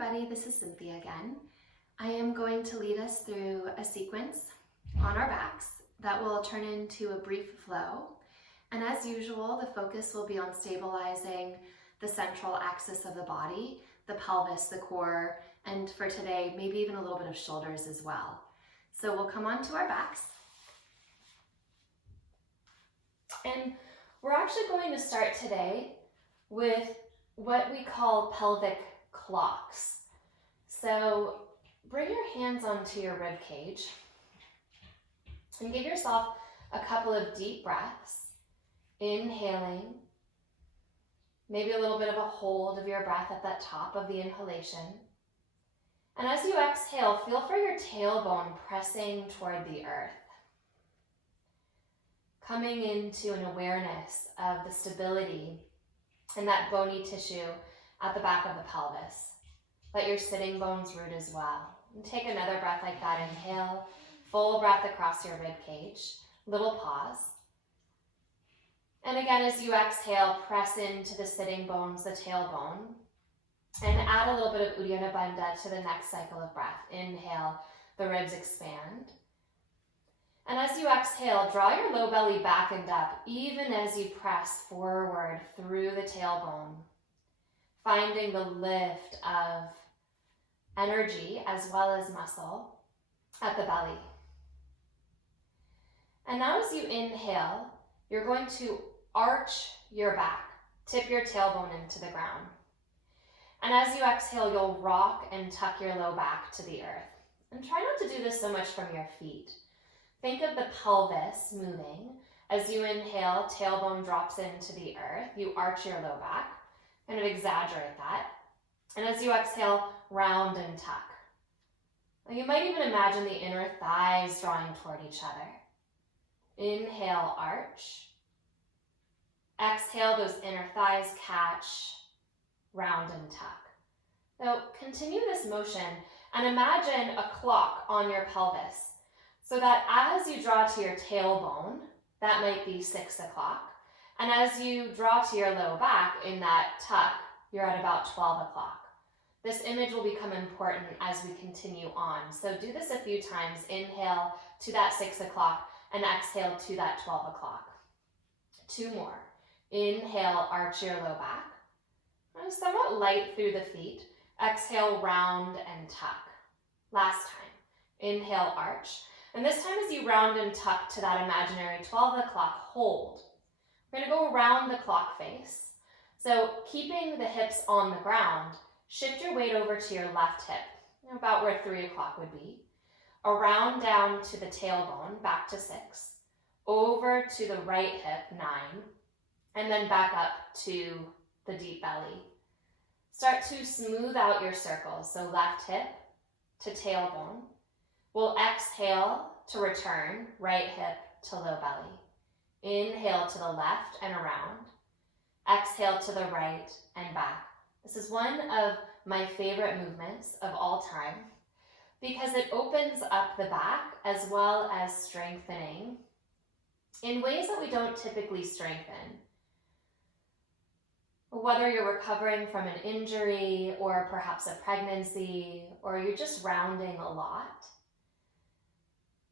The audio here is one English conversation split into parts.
everybody, this is Cynthia again. I am going to lead us through a sequence on our backs that will turn into a brief flow. And as usual, the focus will be on stabilizing the central axis of the body, the pelvis, the core, and for today, maybe even a little bit of shoulders as well. So we'll come onto our backs. And we're actually going to start today with what we call pelvic clocks. So bring your hands onto your rib cage and give yourself a couple of deep breaths, inhaling, maybe a little bit of a hold of your breath at that top of the inhalation. And as you exhale, feel for your tailbone pressing toward the earth, coming into an awareness of the stability and that bony tissue at the back of the pelvis. Let your sitting bones root as well. And take another breath like that. Inhale, full breath across your rib cage. Little pause. And again, as you exhale, press into the sitting bones, the tailbone, and add a little bit of Uddiyana Bandha to the next cycle of breath. Inhale, the ribs expand. And as you exhale, draw your low belly back and up, even as you press forward through the tailbone, finding the lift of energy as well as muscle at the belly. And now as you inhale, you're going to arch your back, tip your tailbone into the ground. And as you exhale, you'll rock and tuck your low back to the earth. And try not to do this so much from your feet. Think of the pelvis moving. As you inhale, tailbone drops into the earth. You arch your low back, kind of exaggerate that. And as you exhale, round and tuck. You might even imagine the inner thighs drawing toward each other. Inhale, arch. Exhale, those inner thighs catch, round and tuck. Now, continue this motion and imagine a clock on your pelvis. So that as you draw to your tailbone, that might be 6 o'clock. And as you draw to your low back in that tuck, you're at about 12 o'clock. This image will become important as we continue on. So do this a few times. Inhale to that 6 o'clock and exhale to that 12 o'clock. 2 more. Inhale, arch your low back. Somewhat light through the feet. Exhale, round and tuck. Last time. Inhale, arch. And this time as you round and tuck to that imaginary 12 o'clock, hold. We're going to go around the clock face. So keeping the hips on the ground, shift your weight over to your left hip, about where 3 o'clock would be. Around down to the tailbone, back to 6. Over to the right hip, 9. And then back up to the deep belly. Start to smooth out your circles. So left hip to tailbone. We'll exhale to return, right hip to low belly. Inhale to the left and around. Exhale to the right and back. This is one of my favorite movements of all time because it opens up the back as well as strengthening in ways that we don't typically strengthen. Whether you're recovering from an injury or perhaps a pregnancy or you're just rounding a lot,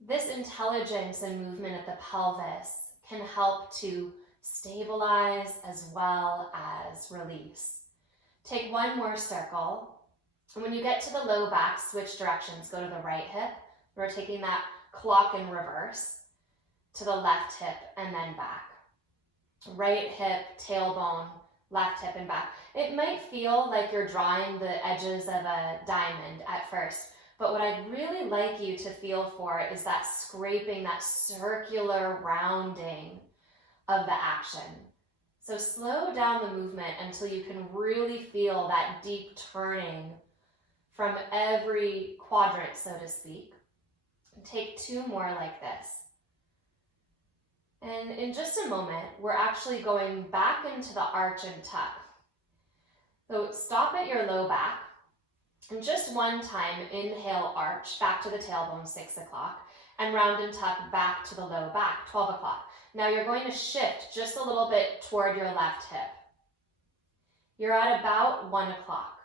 this intelligence and movement at the pelvis can help to stabilize as well as release. Take 1 more circle, and when you get to the low back, switch directions. Go to the right hip. We're taking that clock in reverse to the left hip and then back. Right hip, tailbone, left hip and back. It might feel like you're drawing the edges of a diamond at first, but what I'd really like you to feel for is that scraping, that circular rounding of the action. So slow down the movement until you can really feel that deep turning from every quadrant, so to speak. Take 2 more like this. And in just a moment, we're actually going back into the arch and tuck. So stop at your low back. And just 1 time, inhale, arch, back to the tailbone, 6 o'clock, and round and tuck back to the low back, 12 o'clock. Now you're going to shift just a little bit toward your left hip. You're at about 1 o'clock.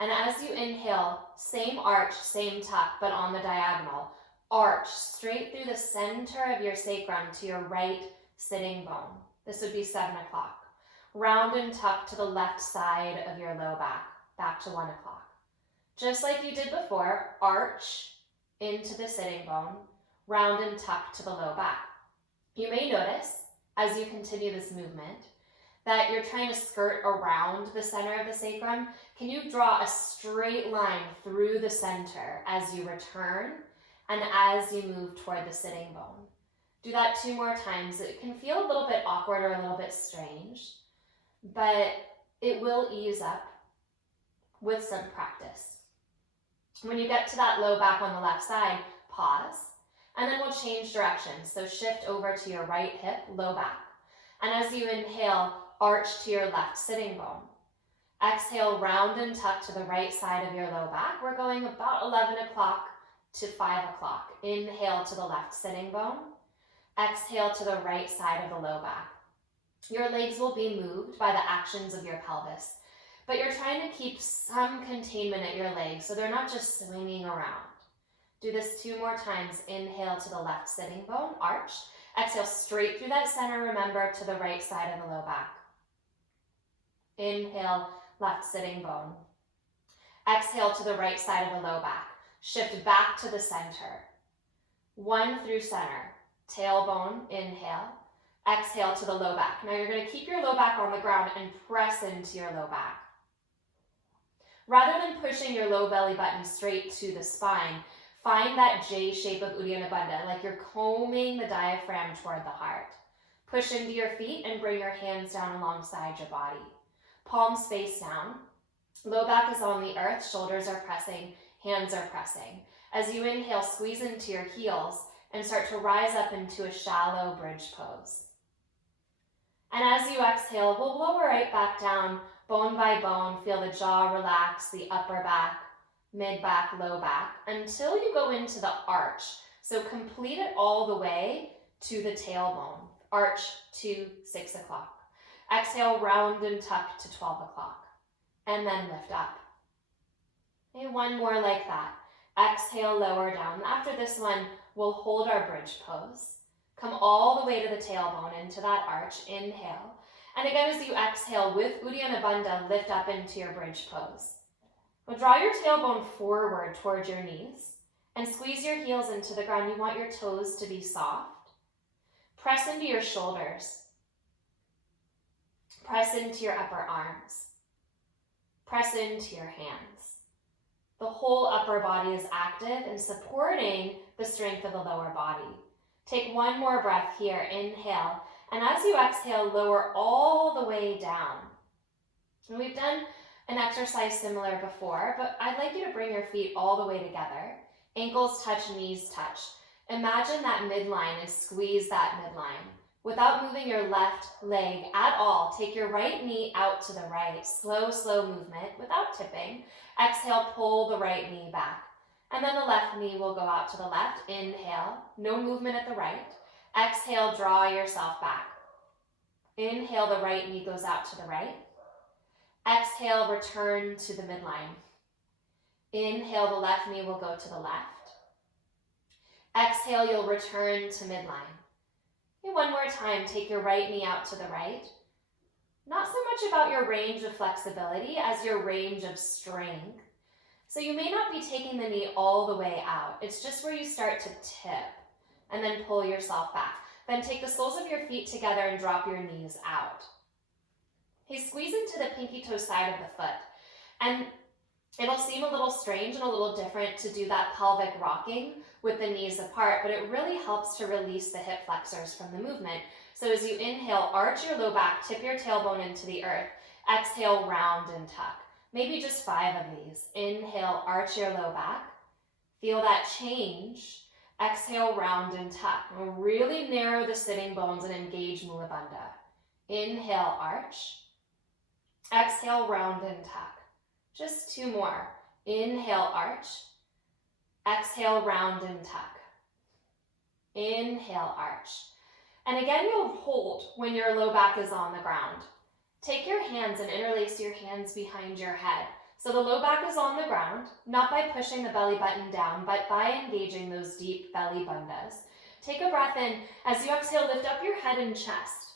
And as you inhale, same arch, same tuck, but on the diagonal. Arch straight through the center of your sacrum to your right sitting bone. This would be 7 o'clock. Round and tuck to the left side of your low back to 1 o'clock. Just like you did before, arch into the sitting bone, round and tuck to the low back. You may notice, as you continue this movement, that you're trying to skirt around the center of the sacrum. Can you draw a straight line through the center as you return and as you move toward the sitting bone? Do that 2 more times. It can feel a little bit awkward or a little bit strange, but it will ease up with some practice. When you get to that low back on the left side, pause, and then we'll change directions. So shift over to your right hip, low back. And as you inhale, arch to your left sitting bone. Exhale, round and tuck to the right side of your low back. We're going about 11 o'clock to 5 o'clock. Inhale to the left sitting bone. Exhale to the right side of the low back. Your legs will be moved by the actions of your pelvis, but you're trying to keep some containment at your legs so they're not just swinging around. Do this 2 more times. Inhale to the left sitting bone, arch. Exhale straight through that center, remember, to the right side of the low back. Inhale, left sitting bone. Exhale to the right side of the low back. Shift back to the center. 1 through center. Tailbone, inhale. Exhale to the low back. Now you're going to keep your low back on the ground and press into your low back. Rather than pushing your low belly button straight to the spine, find that J shape of Uddiyana Bandha, like you're combing the diaphragm toward the heart. Push into your feet and bring your hands down alongside your body. Palms face down. Low back is on the earth, shoulders are pressing, hands are pressing. As you inhale, squeeze into your heels and start to rise up into a shallow bridge pose. And as you exhale, we'll lower right back down, bone by bone. Feel the jaw relax, the upper back, mid back, low back, until you go into the arch. So complete it all the way to the tailbone. Arch to 6 o'clock. Exhale, round and tuck to 12 o'clock. And then lift up. Okay, 1 more like that. Exhale, lower down. After this one, we'll hold our bridge pose. Come all the way to the tailbone, into that arch. Inhale. And again, as you exhale, with Uddiyana Bandha, lift up into your bridge pose. Well, draw your tailbone forward towards your knees and squeeze your heels into the ground. You want your toes to be soft. Press into your shoulders. Press into your upper arms. Press into your hands. The whole upper body is active and supporting the strength of the lower body. Take 1 more breath here. Inhale. And as you exhale, lower all the way down. And we've done an exercise similar before, but I'd like you to bring your feet all the way together. Ankles touch, knees touch. Imagine that midline and squeeze that midline. Without moving your left leg at all, take your right knee out to the right. Slow, slow movement without tipping. Exhale, pull the right knee back. And then the left knee will go out to the left. Inhale, no movement at the right. Exhale, draw yourself back. Inhale, the right knee goes out to the right. Exhale, return to the midline. Inhale, the left knee will go to the left. Exhale, you'll return to midline. Okay, 1 more time, take your right knee out to the right. Not so much about your range of flexibility as your range of strength. So you may not be taking the knee all the way out. It's just where you start to tip and then pull yourself back. Then take the soles of your feet together and drop your knees out. Okay, squeeze into the pinky toe side of the foot. And it'll seem a little strange and a little different to do that pelvic rocking with the knees apart, but it really helps to release the hip flexors from the movement. So as you inhale, arch your low back, tip your tailbone into the earth. Exhale, round and tuck. Maybe just 5 of these. Inhale, arch your low back. Feel that change. Exhale, round and tuck. And really narrow the sitting bones and engage Mula Bandha. Inhale, arch. Exhale, round and tuck. Just 2 more. Inhale, arch. Exhale, round and tuck. Inhale, arch. And again, you'll hold when your low back is on the ground. Take your hands and interlace your hands behind your head. So the low back is on the ground, not by pushing the belly button down, but by engaging those deep belly bandhas. Take a breath in. As you exhale, lift up your head and chest.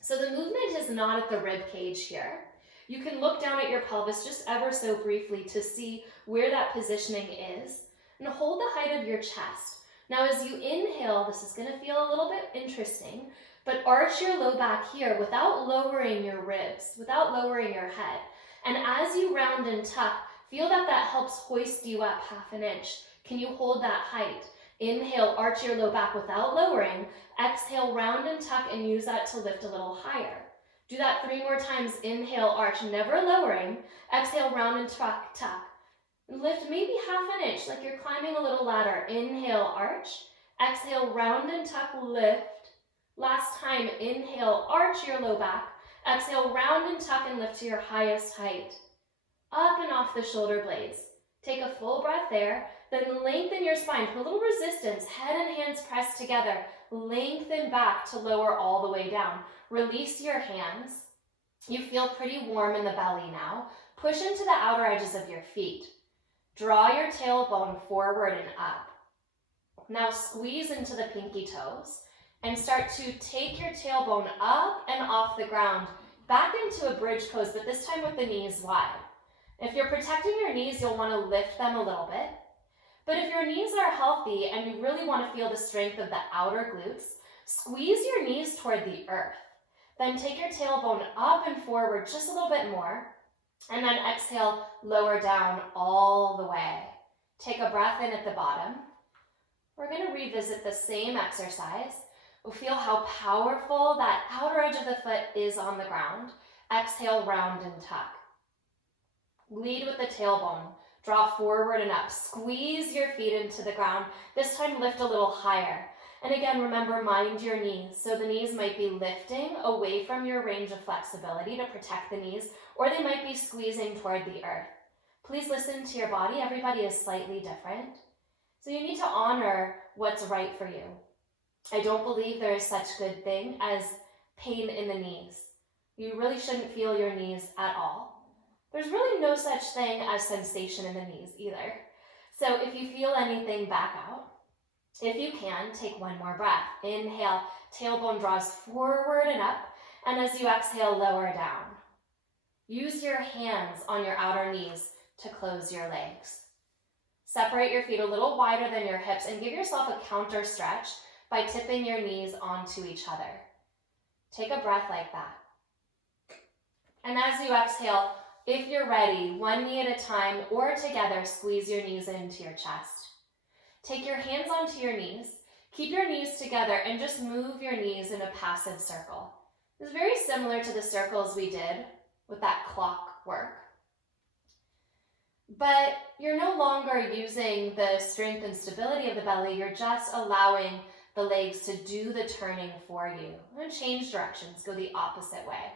So the movement is not at the rib cage here. You can look down at your pelvis just ever so briefly to see where that positioning is, and hold the height of your chest. Now as you inhale, this is going to feel a little bit interesting, but arch your low back here without lowering your ribs, without lowering your head. And as you round and tuck, feel that that helps hoist you up 1/2 inch. Can you hold that height? Inhale, arch your low back without lowering. Exhale, round and tuck, and use that to lift a little higher. Do that 3 more times. Inhale, arch, never lowering. Exhale, round and tuck, tuck. Lift maybe 1/2 inch, like you're climbing a little ladder. Inhale, arch. Exhale, round and tuck, lift. Last time, inhale, arch your low back. Exhale, round and tuck and lift to your highest height. Up and off the shoulder blades. Take a full breath there. Then lengthen your spine. Put a little resistance. Head and hands pressed together. Lengthen back to lower all the way down. Release your hands. You feel pretty warm in the belly now. Push into the outer edges of your feet. Draw your tailbone forward and up. Now squeeze into the pinky toes and start to take your tailbone up and off the ground, back into a bridge pose, but this time with the knees wide. If you're protecting your knees, you'll want to lift them a little bit. But if your knees are healthy and you really want to feel the strength of the outer glutes, squeeze your knees toward the earth. Then take your tailbone up and forward just a little bit more. And then exhale, lower down all the way. Take a breath in at the bottom. We're going to revisit the same exercise. We'll feel how powerful that outer edge of the foot is on the ground. Exhale, round and tuck. Lead with the tailbone. Draw forward and up. Squeeze your feet into the ground. This time lift a little higher. And again, remember, mind your knees. So the knees might be lifting away from your range of flexibility to protect the knees, or they might be squeezing toward the earth. Please listen to your body. Everybody is slightly different. So you need to honor what's right for you. I don't believe there is such good thing as pain in the knees. You really shouldn't feel your knees at all. There's really no such thing as sensation in the knees either. So if you feel anything, back out. If you can, take 1 more breath. Inhale, tailbone draws forward and up, and as you exhale, lower down. Use your hands on your outer knees to close your legs. Separate your feet a little wider than your hips and give yourself a counter stretch by tipping your knees onto each other. Take a breath like that. And as you exhale, if you're ready, 1 knee at a time or together, squeeze your knees into your chest. Take your hands onto your knees, keep your knees together, and just move your knees in a passive circle. It's very similar to the circles we did with that clock work. But you're no longer using the strength and stability of the belly, you're just allowing the legs to do the turning for you. I'm going to change directions, go the opposite way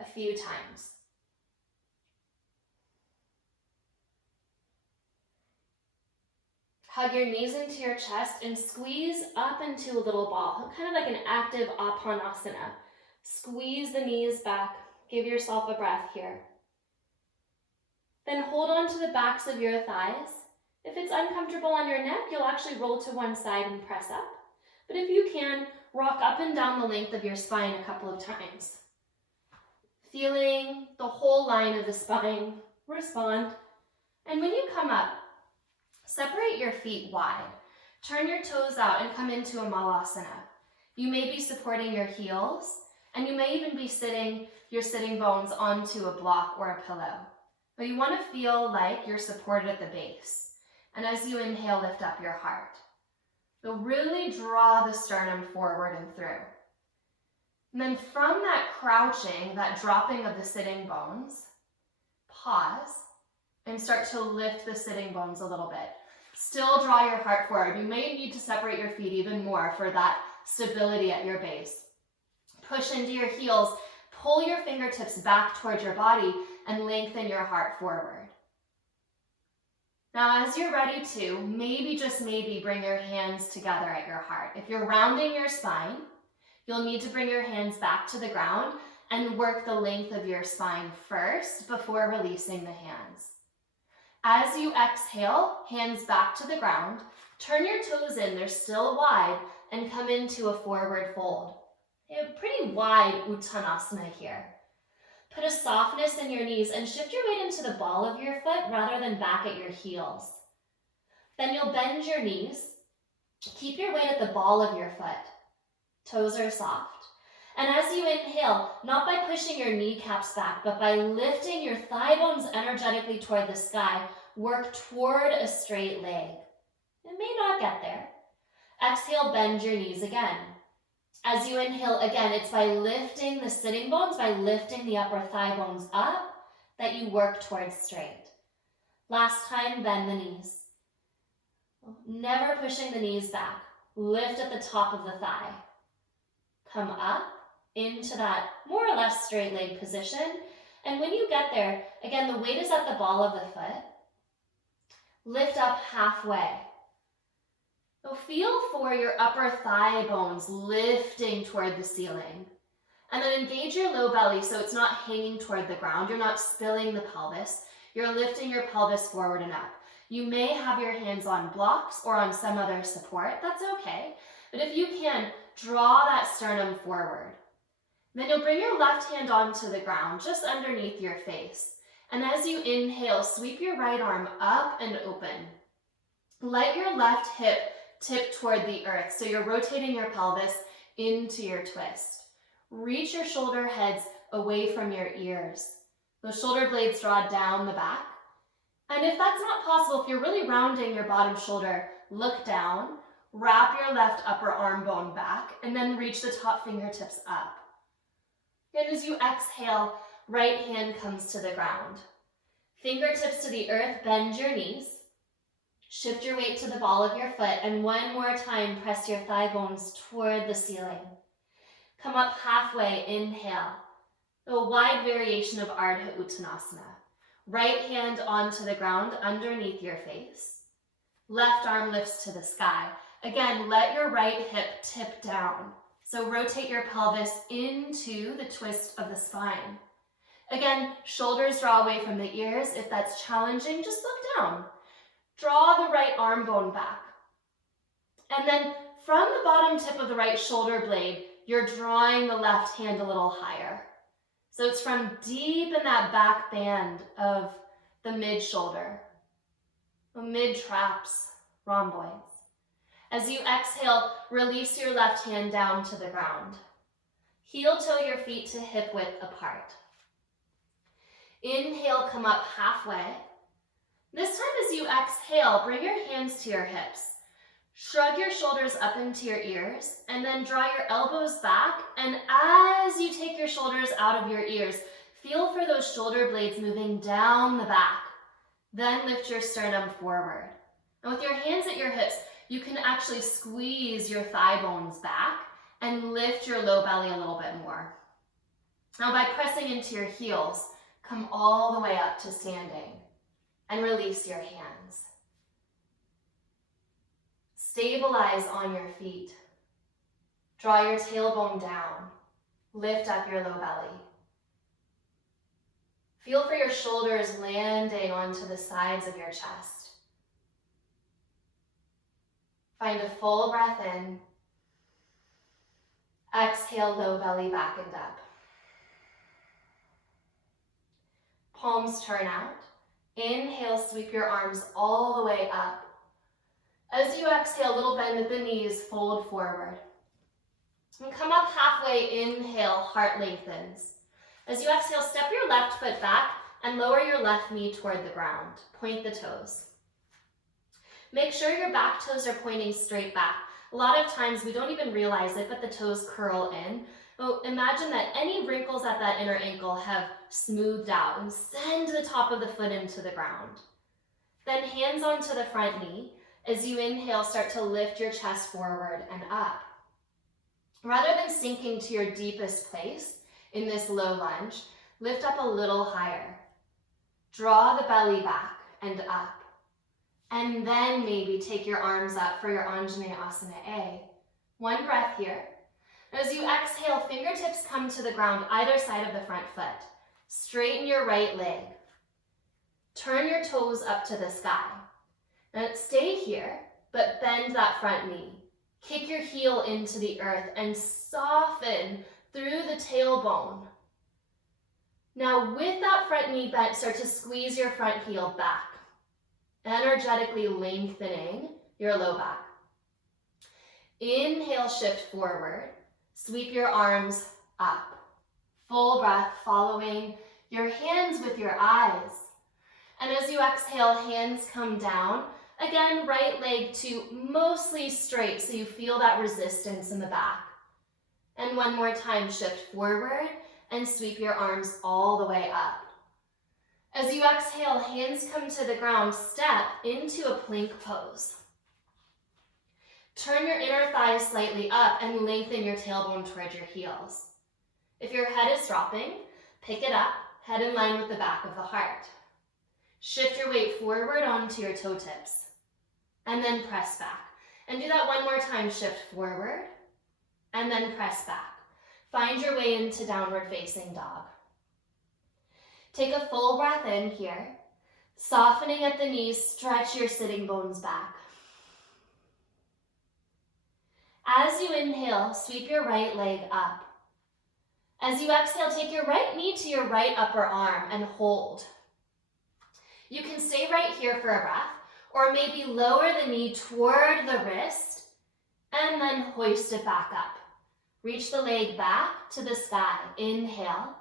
a few times. Hug your knees into your chest and squeeze up into a little ball, kind of like an active Apanasana. Squeeze the knees back. Give yourself a breath here. Then hold on to the backs of your thighs. If it's uncomfortable on your neck, you'll actually roll to one side and press up. But if you can, rock up and down the length of your spine a couple of times. Feeling the whole line of the spine respond. And when you come up, separate your feet wide. Turn your toes out and come into a Malasana. You may be supporting your heels, and you may even be sitting your sitting bones onto a block or a pillow. But you want to feel like you're supported at the base. And as you inhale, lift up your heart. So really draw the sternum forward and through. And then from that crouching, that dropping of the sitting bones, pause and start to lift the sitting bones a little bit. Still draw your heart forward. You may need to separate your feet even more for that stability at your base. Push into your heels, pull your fingertips back towards your body, and lengthen your heart forward. Now, as you're ready to, maybe, just maybe, bring your hands together at your heart. If you're rounding your spine, you'll need to bring your hands back to the ground and work the length of your spine first before releasing the hands. As you exhale, hands back to the ground, turn your toes in, they're still wide, and come into a forward fold. You have pretty wide Uttanasana here. Put a softness in your knees and shift your weight into the ball of your foot rather than back at your heels. Then you'll bend your knees. Keep your weight at the ball of your foot. Toes are soft. And as you inhale, not by pushing your kneecaps back, but by lifting your thigh bones energetically toward the sky, work toward a straight leg. It may not get there. Exhale, bend your knees again. As you inhale again, it's by lifting the sitting bones, by lifting the upper thigh bones up, that you work towards straight. Last time, bend the knees. Never pushing the knees back. Lift at the top of the thigh. Come up into that more or less straight leg position. And when you get there, again, the weight is at the ball of the foot. Lift up halfway. So feel for your upper thigh bones lifting toward the ceiling. And then engage your low belly so it's not hanging toward the ground. You're not spilling the pelvis. You're lifting your pelvis forward and up. You may have your hands on blocks or on some other support. That's okay. But if you can, draw that sternum forward. Then you'll bring your left hand onto the ground, just underneath your face. And as you inhale, sweep your right arm up and open. Let your left hip tip toward the earth, so you're rotating your pelvis into your twist. Reach your shoulder heads away from your ears. Those shoulder blades draw down the back. And if that's not possible, if you're really rounding your bottom shoulder, look down, wrap your left upper arm bone back, and then reach the top fingertips up. And as you exhale, right hand comes to the ground. Fingertips to the earth, bend your knees. Shift your weight to the ball of your foot, and one more time, press your thigh bones toward the ceiling. Come up halfway, inhale. A wide variation of Ardha Uttanasana. Right hand onto the ground underneath your face. Left arm lifts to the sky. Again, let your right hip tip down. So rotate your pelvis into the twist of the spine. Again, shoulders draw away from the ears. If that's challenging, just look down. Draw the right arm bone back. And then from the bottom tip of the right shoulder blade, you're drawing the left hand a little higher. So it's from deep in that back band of the mid-shoulder, mid-traps, rhomboids. As you exhale, release your left hand down to the ground. Heel-toe your feet to hip width apart. Inhale, come up halfway. This time as you exhale, bring your hands to your hips. Shrug your shoulders up into your ears, and then draw your elbows back. And as you take your shoulders out of your ears, feel for those shoulder blades moving down the back. Then lift your sternum forward. And with your hands at your hips, you can actually squeeze your thigh bones back and lift your low belly a little bit more. Now by pressing into your heels, come all the way up to standing and release your hands. Stabilize on your feet. Draw your tailbone down. Lift up your low belly. Feel for your shoulders landing onto the sides of your chest. Find a full breath in. Exhale, low belly back and up. Palms turn out. Inhale, sweep your arms all the way up. As you exhale, little bend at the knees, fold forward. And come up halfway, inhale, heart lengthens. As you exhale, step your left foot back and lower your left knee toward the ground. Point the toes. Make sure your back toes are pointing straight back. A lot of times we don't even realize it, but the toes curl in. Oh, imagine that any wrinkles at that inner ankle have smoothed out, and send the top of the foot into the ground. Then hands onto the front knee. As you inhale, start to lift your chest forward and up. Rather than sinking to your deepest place in this low lunge, lift up a little higher. Draw the belly back and up. And then maybe take your arms up for your Anjaneyasana A. One breath here. As you exhale, fingertips come to the ground either side of the front foot. Straighten your right leg. Turn your toes up to the sky. Now stay here, but bend that front knee. Kick your heel into the earth and soften through the tailbone. Now with that front knee bent, start to squeeze your front heel back, energetically lengthening your low back. Inhale, shift forward. Sweep your arms up. Full breath, following your hands with your eyes. And as you exhale, hands come down. Again, right leg to mostly straight, so you feel that resistance in the back. And one more time, shift forward and sweep your arms all the way up. As you exhale, hands come to the ground, step into a plank pose. Turn your inner thighs slightly up and lengthen your tailbone towards your heels. If your head is dropping, pick it up, head in line with the back of the heart. Shift your weight forward onto your toe tips, and then press back. And do that one more time, shift forward, and then press back. Find your way into downward facing dog. Take a full breath in here, softening at the knees, stretch your sitting bones back. As you inhale, sweep your right leg up. As you exhale, take your right knee to your right upper arm and hold. You can stay right here for a breath, or maybe lower the knee toward the wrist and then hoist it back up. Reach the leg back to the sky. Inhale.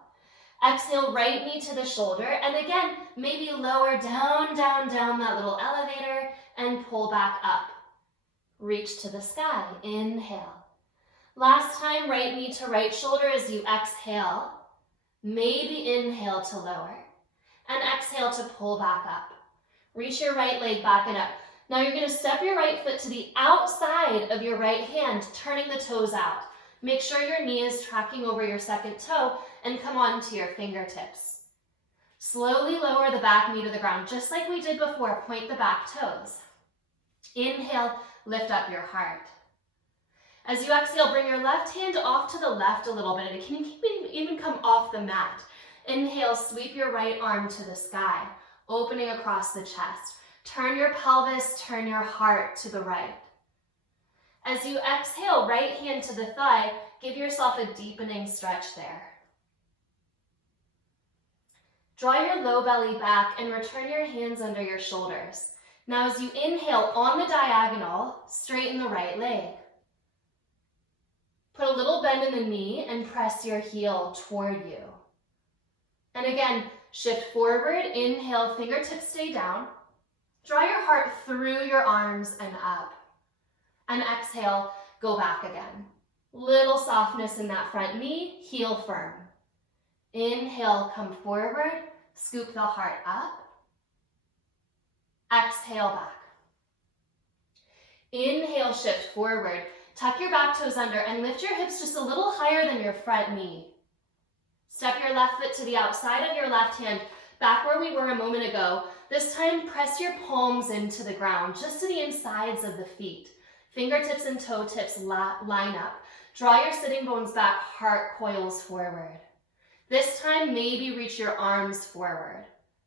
Exhale, right knee to the shoulder. And again, maybe lower down, down, down that little elevator and pull back up. Reach to the sky. Inhale. Last time, right knee to right shoulder as you exhale. Maybe inhale to lower. And exhale to pull back up. Reach your right leg back and up. Now you're going to step your right foot to the outside of your right hand, turning the toes out. Make sure your knee is tracking over your second toe and come on to your fingertips. Slowly lower the back knee to the ground, just like we did before. Point the back toes. Inhale, lift up your heart. As you exhale, bring your left hand off to the left a little bit. It can even come off the mat. Inhale, sweep your right arm to the sky, opening across the chest. Turn your pelvis, turn your heart to the right. As you exhale, right hand to the thigh, give yourself a deepening stretch there. Draw your low belly back and return your hands under your shoulders. Now as you inhale on the diagonal, straighten the right leg. Put a little bend in the knee and press your heel toward you. And again, shift forward, inhale, fingertips stay down. Draw your heart through your arms and up. And exhale, go back again. Little softness in that front knee, heel firm. Inhale, come forward, scoop the heart up. Exhale back. Inhale, shift forward. Tuck your back toes under and lift your hips just a little higher than your front knee. Step your left foot to the outside of your left hand, back where we were a moment ago. This time, press your palms into the ground, just to the insides of the feet. Fingertips and toe tips line up. Draw your sitting bones back, heart coils forward. This time, maybe reach your arms forward.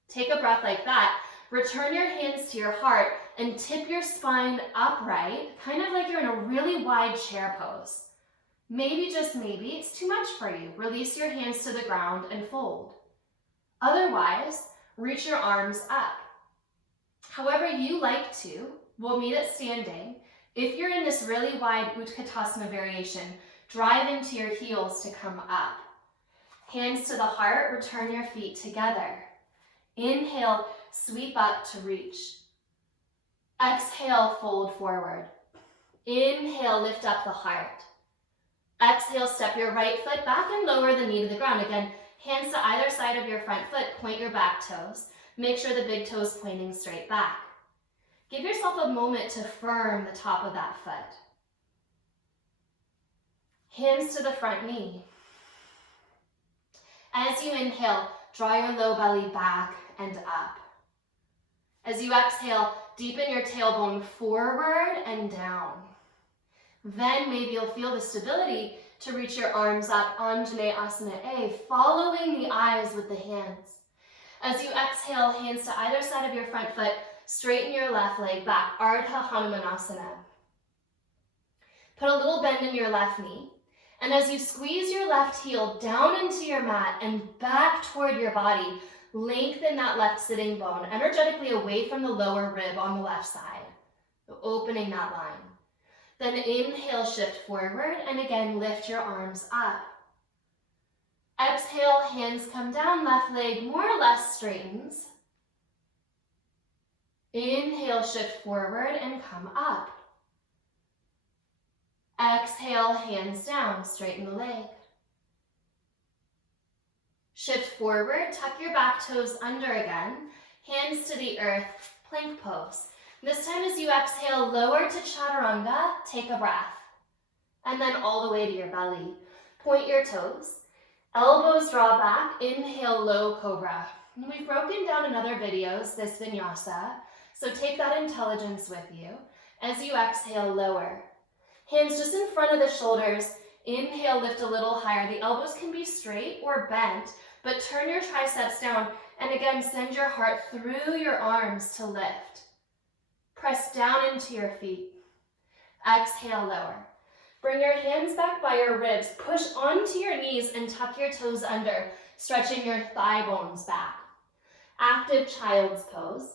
Take a breath like that. Return your hands to your heart and tip your spine upright, kind of like you're in a really wide chair pose. Maybe, just maybe, it's too much for you. Release your hands to the ground and fold. Otherwise, reach your arms up. However you like to, we'll meet at standing. If you're in this really wide Utkatasana variation, drive into your heels to come up. Hands to the heart, return your feet together. Inhale, sweep up to reach. Exhale, fold forward. Inhale, lift up the heart. Exhale, step your right foot back and lower the knee to the ground. Again, hands to either side of your front foot, point your back toes. Make sure the big toe is pointing straight back. Give yourself a moment to firm the top of that foot. Hands to the front knee. As you inhale, draw your low belly back and up. As you exhale, deepen your tailbone forward and down. Then maybe you'll feel the stability to reach your arms up, Anjaneyasana A, following the eyes with the hands. As you exhale, hands to either side of your front foot, straighten your left leg back, Ardha Hanumanasana. Put a little bend in your left knee, and as you squeeze your left heel down into your mat and back toward your body, lengthen that left sitting bone energetically away from the lower rib on the left side, opening that line. Then inhale, shift forward, and again, lift your arms up. Exhale, hands come down, left leg more or less straightens. Inhale, shift forward and come up. Exhale, hands down, straighten the leg. Shift forward, tuck your back toes under again, hands to the earth, plank pose. This time as you exhale, lower to chaturanga, take a breath. And then all the way to your belly. Point your toes, elbows draw back, inhale, low cobra. And we've broken down in other videos this vinyasa, so take that intelligence with you. As you exhale, lower. Hands just in front of the shoulders. Inhale, lift a little higher. The elbows can be straight or bent, but turn your triceps down. And again, send your heart through your arms to lift. Press down into your feet. Exhale, lower. Bring your hands back by your ribs. Push onto your knees and tuck your toes under, stretching your thigh bones back. Active child's pose.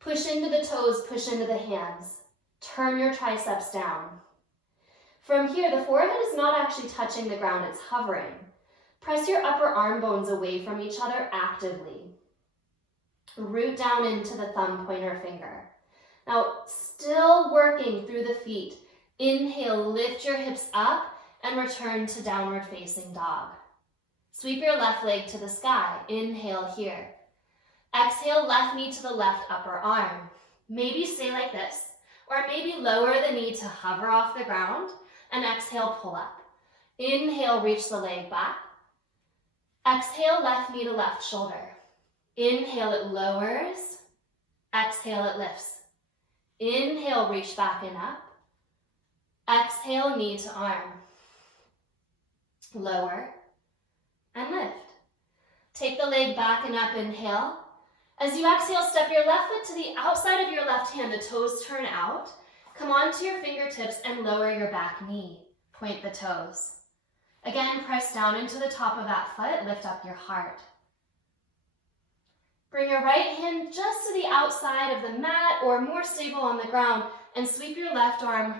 Push into the toes, push into the hands. Turn your triceps down. From here, the forehead is not actually touching the ground, it's hovering. Press your upper arm bones away from each other actively. Root down into the thumb pointer finger. Now, still working through the feet. Inhale, lift your hips up and return to downward facing dog. Sweep your left leg to the sky. Inhale here. Exhale, left knee to the left upper arm. Maybe stay like this, or maybe lower the knee to hover off the ground, and exhale, pull up. Inhale, reach the leg back. Exhale, left knee to left shoulder. Inhale, it lowers. Exhale, it lifts. Inhale, reach back and up. Exhale, knee to arm. Lower and lift. Take the leg back and up, inhale. As you exhale, step your left foot to the outside of your left hand, the toes turn out. Come onto your fingertips and lower your back knee. Point the toes. Again, press down into the top of that foot, lift up your heart. Bring your right hand just to the outside of the mat or more stable on the ground and sweep your left arm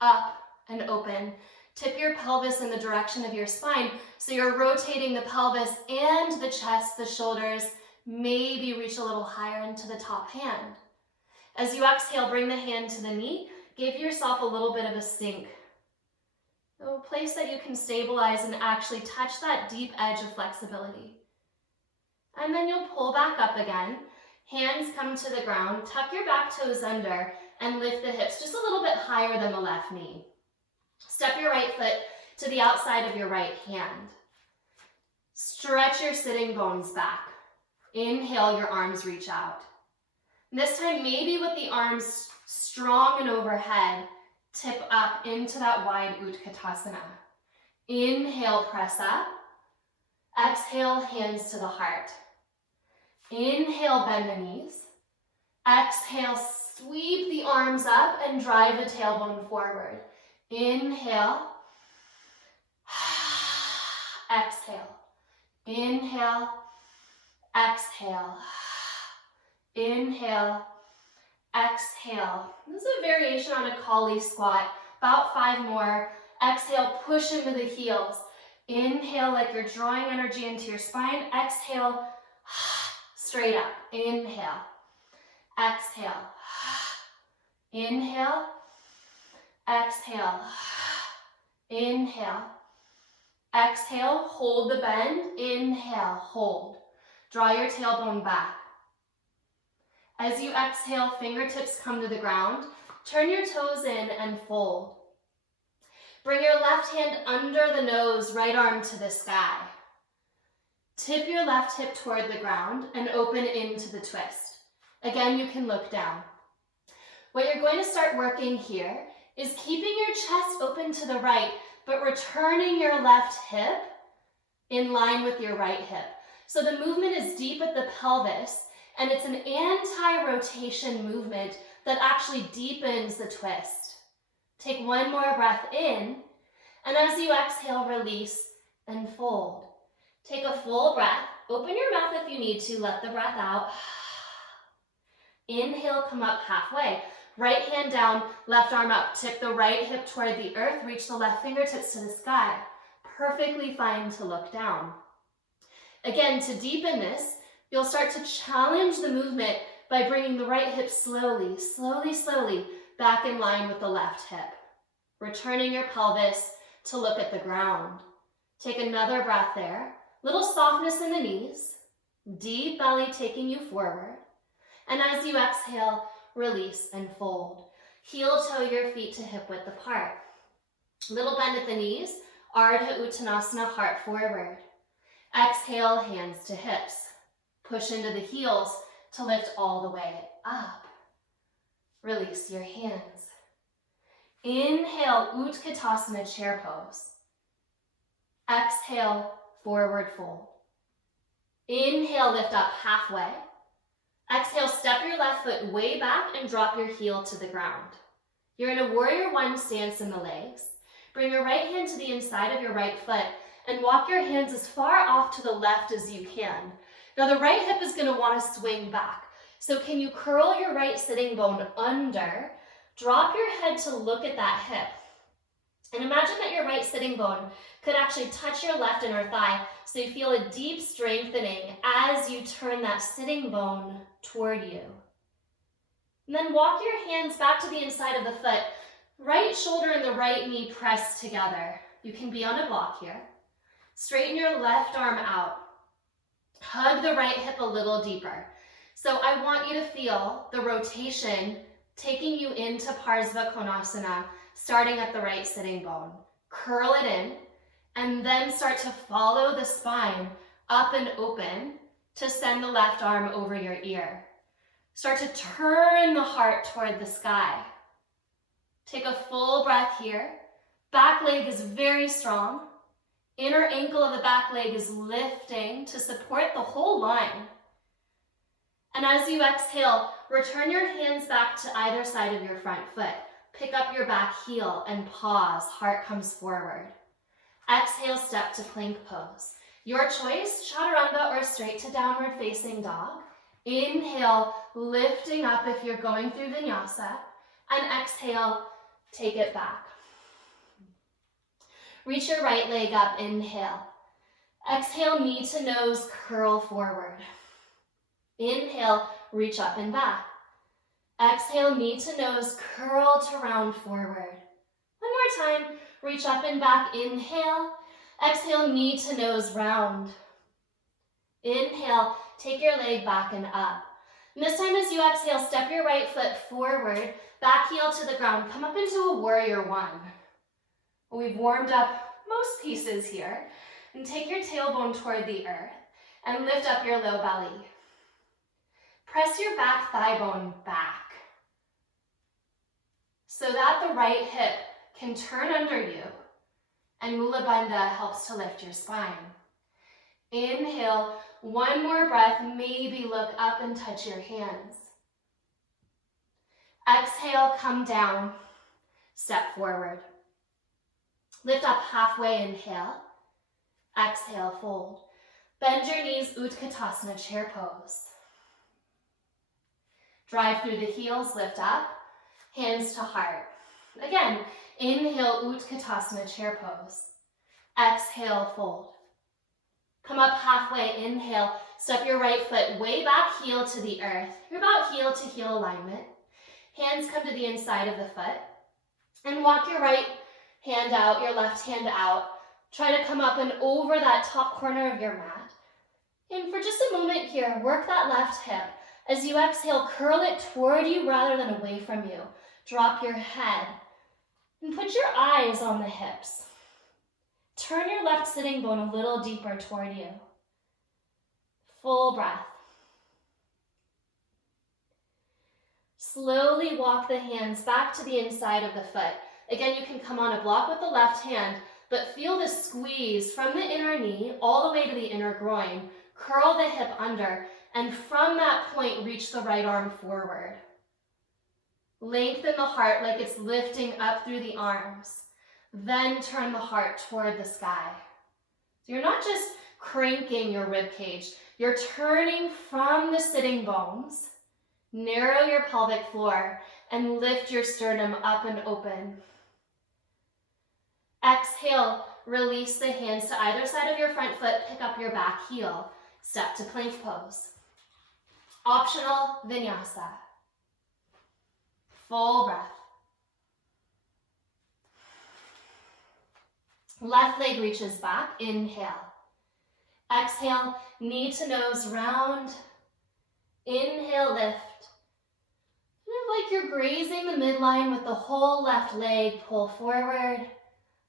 up and open. Tip your pelvis in the direction of your spine so you're rotating the pelvis and the chest, the shoulders. Maybe reach a little higher into the top hand. As you exhale, bring the hand to the knee. Give yourself a little bit of a sink. A place that you can stabilize and actually touch that deep edge of flexibility. And then you'll pull back up again. Hands come to the ground. Tuck your back toes under and lift the hips just a little bit higher than the left knee. Step your right foot to the outside of your right hand. Stretch your sitting bones back. Inhale, your arms reach out. This time, maybe with the arms strong and overhead, tip up into that wide Utkatasana. Inhale, press up. Exhale, hands to the heart. Inhale, bend the knees. Exhale, sweep the arms up and drive the tailbone forward. Inhale. Exhale. Inhale. Exhale. Inhale. Exhale. This is a variation on a Kali squat. About 5 more. Exhale, push into the heels. Inhale like you're drawing energy into your spine. Exhale, straight up. Inhale. Exhale. Inhale. Exhale. Inhale. Exhale, hold the bend. Inhale, hold. Draw your tailbone back. As you exhale, fingertips come to the ground. Turn your toes in and fold. Bring your left hand under the nose, right arm to the sky. Tip your left hip toward the ground and open into the twist. Again, you can look down. What you're going to start working here is keeping your chest open to the right, but returning your left hip in line with your right hip. So the movement is deep at the pelvis, and it's an anti-rotation movement that actually deepens the twist. Take one more breath in, and as you exhale, release and fold. Take a full breath. Open your mouth if you need to. Let the breath out. Inhale, come up halfway. Right hand down, left arm up. Tip the right hip toward the earth. Reach the left fingertips to the sky. Perfectly fine to look down. Again, to deepen this, you'll start to challenge the movement by bringing the right hip slowly, slowly, slowly back in line with the left hip. Returning your pelvis to look at the ground. Take another breath there. Little softness in the knees. Deep belly taking you forward. And as you exhale, release and fold. Heel toe your feet to hip width apart. Little bend at the knees. Ardha Uttanasana, heart forward. Exhale, hands to hips. Push into the heels to lift all the way up. Release your hands. Inhale, Utkatasana, chair pose. Exhale, forward fold. Inhale, lift up halfway. Exhale, step your left foot way back and drop your heel to the ground. You're in a warrior one stance in the legs. Bring your right hand to the inside of your right foot and walk your hands as far off to the left as you can. Now the right hip is going to want to swing back. So can you curl your right sitting bone under, drop your head to look at that hip. And imagine that your right sitting bone could actually touch your left inner thigh so you feel a deep strengthening as you turn that sitting bone toward you. And then walk your hands back to the inside of the foot. Right shoulder and the right knee pressed together. You can be on a block here. Straighten your left arm out. Hug the right hip a little deeper. So I want you to feel the rotation taking you into Parsva Konasana, starting at the right sitting bone. Curl it in, and then start to follow the spine up and open to send the left arm over your ear. Start to turn the heart toward the sky. Take a full breath here. Back leg is very strong. Inner ankle of the back leg is lifting to support the whole line. And as you exhale, return your hands back to either side of your front foot. Pick up your back heel and pause. Heart comes forward. Exhale, step to plank pose. Your choice, chaturanga or straight to downward facing dog. Inhale, lifting up if you're going through vinyasa. And exhale, take it back. Reach your right leg up, inhale. Exhale, knee to nose, curl forward. Inhale, reach up and back. Exhale, knee to nose, curl to round forward. One more time, reach up and back, inhale. Exhale, knee to nose, round. Inhale, take your leg back and up. And this time as you exhale, step your right foot forward, back heel to the ground. Come up into a warrior one. We've warmed up most pieces here. And take your tailbone toward the earth and lift up your low belly. Press your back thigh bone back so that the right hip can turn under you, and Mula Bandha helps to lift your spine. Inhale, one more breath, maybe look up and touch your hands. Exhale, come down, step forward. Lift up halfway, inhale. Exhale, fold. Bend your knees, Utkatasana, chair pose. Drive through the heels, lift up, hands to heart. Again, inhale, Utkatasana, chair pose. Exhale, fold. Come up halfway, inhale, step your right foot way back, heel to the earth. You're about heel to heel alignment. Hands come to the inside of the foot. And walk your right hand out, your left hand out. Try to come up and over that top corner of your mat. And for just a moment here, work that left hip. As you exhale, curl it toward you rather than away from you. Drop your head and put your eyes on the hips. Turn your left sitting bone a little deeper toward you. Full breath. Slowly walk the hands back to the inside of the foot. Again, you can come on a block with the left hand, but feel the squeeze from the inner knee all the way to the inner groin. Curl the hip under, and from that point, reach the right arm forward. Lengthen the heart like it's lifting up through the arms. Then turn the heart toward the sky. So you're not just cranking your rib cage, you're turning from the sitting bones. Narrow your pelvic floor and lift your sternum up and open. Exhale, release the hands to either side of your front foot, pick up your back heel. Step to plank pose. Optional vinyasa. Full breath. Left leg reaches back, inhale. Exhale, knee to nose round. Inhale, lift. Kind of like you're grazing the midline with the whole left leg, pull forward.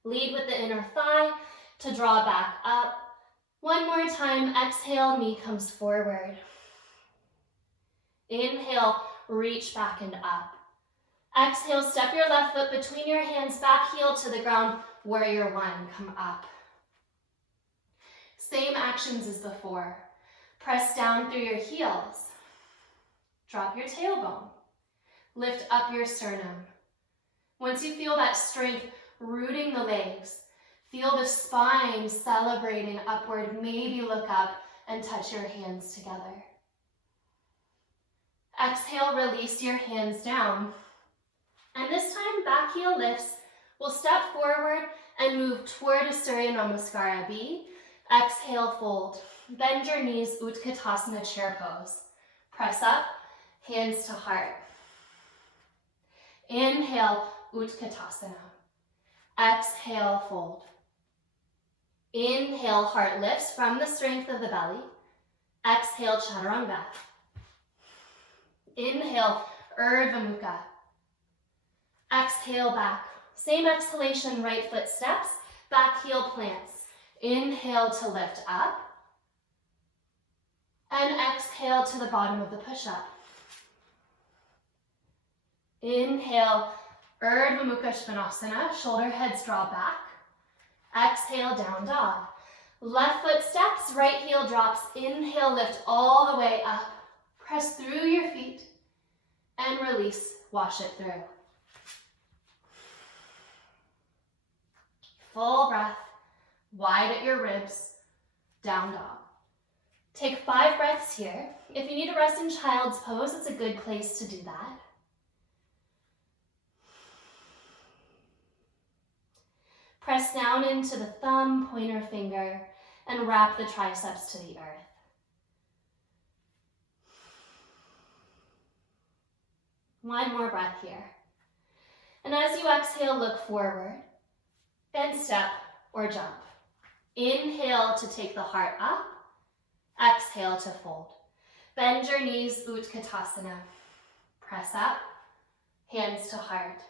Lead with the inner thigh to draw back up. One more time, exhale, knee comes forward. Inhale, reach back and up. Exhale, step your left foot between your hands, back heel to the ground, warrior one, come up. Same actions as before. Press down through your heels. Drop your tailbone. Lift up your sternum. Once you feel that strength rooting the legs, feel the spine celebrating upward, maybe look up and touch your hands together. Exhale, release your hands down. And this time, back heel lifts. We'll step forward and move toward a Surya Namaskara B. Exhale, fold. Bend your knees, Utkatasana chair pose. Press up, hands to heart. Inhale, Utkatasana. Exhale, fold. Inhale, heart lifts from the strength of the belly. Exhale, Chaturanga. Inhale, Urdhva Mukha. Exhale, back. Same exhalation, right foot steps, back heel plants. Inhale to lift up. And exhale to the bottom of the push-up. Inhale, Urdhva Mukha Svanasana, shoulder heads draw back. Exhale, down dog. Left foot steps, right heel drops. Inhale, lift all the way up. Press through your feet and release, wash it through. Full breath, wide at your ribs, down dog. Take 5 breaths here. If you need to rest in child's pose, it's a good place to do that. Press down into the thumb, pointer finger, and wrap the triceps to the earth. One more breath here. And as you exhale, look forward and step or jump. Inhale to take the heart up. Exhale to fold. Bend your knees, Utkatasana. Press up, hands to heart.